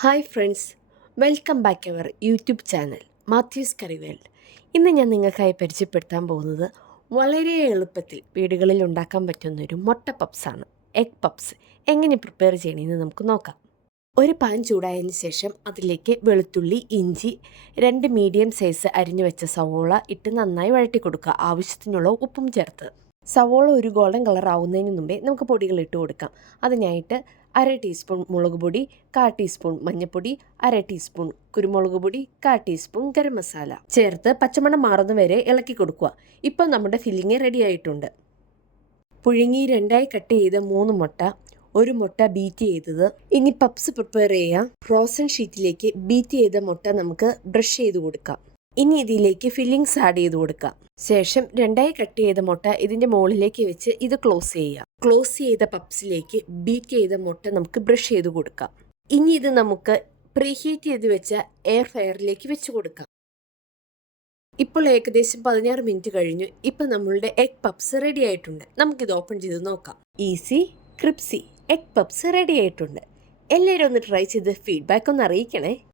Hi friends, welcome back our YouTube channel Mathew's curry world. ഇന്ന് ഞാൻ നിങ്ങൾക്കായി പരിചയപ്പെടുത്താൻ പോകുന്നത് വളരെ എളുപ്പത്തിൽ വീടുകളിൽ ഉണ്ടാക്കാൻ പറ്റുന്നൊരു മുട്ട പപ്സാണ്. എഗ് പപ്സ് എങ്ങനെ പ്രിപ്പയർ ചെയ്യണമെന്ന് നമുക്ക് നോക്കാം. ഒരു പാൻ ചൂടായതിന് ശേഷം അതിലേക്ക് വെളുത്തുള്ളി, ഇഞ്ചി, 2 മീഡിയം സൈസ് അരിഞ്ഞു വെച്ച സവോള ഇട്ട് നന്നായി വഴറ്റി കൊടുക്കുക. ആവശ്യത്തിനുള്ള ഉപ്പും ചേർത്ത്. സവോള ഒരു ഗോൾഡൻ കളർ ആവുന്നതിന് മുമ്പേ നമുക്ക് പൊടികൾ ഇട്ട് കൊടുക്കാം. അതിനായിട്ട് 1/2 ടീസ്പൂൺ മുളക് പൊടി, 1/4 ടീസ്പൂൺ മഞ്ഞൾപ്പൊടി, 1/2 ടീസ്പൂൺ കുരുമുളക് പൊടി, 1/4 ടീസ്പൂൺ ഗരം മസാല ചേർത്ത് പച്ചമണം മാറുന്നവരെ ഇളക്കി കൊടുക്കുക. ഇപ്പം നമ്മുടെ ഫില്ലിങ് റെഡി ആയിട്ടുണ്ട്. പുഴുങ്ങി 2ആയി കട്ട് ചെയ്ത 3 മുട്ട, 1 മുട്ട ബീറ്റ് ചെയ്തത്. ഇനി പപ്സ് പ്രിപ്പയർ ചെയ്യാം. ഫ്രോസൺ ഷീറ്റിലേക്ക് ബീറ്റ് ചെയ്ത മുട്ട നമുക്ക് ബ്രഷ് ചെയ്ത് കൊടുക്കാം. ഇനി ഇതിലേക്ക് ഫില്ലിങ്സ് ആഡ് ചെയ്ത് കൊടുക്കാം. ശേഷം 2ആയി കട്ട് ചെയ്ത മുട്ട ഇതിൻ്റെ മുകളിലേക്ക് വെച്ച് ഇത് ക്ലോസ് ചെയ്യാം. ക്ലോസ് ചെയ്ത പപ്സിലേക്ക് ബീറ്റ് ചെയ്ത മുട്ട നമുക്ക് ബ്രഷ് ചെയ്ത് കൊടുക്കാം. ഇനി ഇത് നമുക്ക് പ്രീഹീറ്റ് ചെയ്ത് വെച്ച എയർ ഫ്രയറിലേക്ക് വെച്ച് കൊടുക്കാം. ഇപ്പോൾ ഏകദേശം 16 മിനിറ്റ് കഴിഞ്ഞു. ഇപ്പം നമ്മളുടെ എഗ് പപ്സ് റെഡി ആയിട്ടുണ്ട്. നമുക്കിത് ഓപ്പൺ ചെയ്ത് നോക്കാം. Easy crispy egg puffs ready ആയിട്ടുണ്ട്. എല്ലാവരും ഒന്ന് ട്രൈ ചെയ്ത് ഫീഡ്ബാക്ക് ഒന്ന് അറിയിക്കണേ.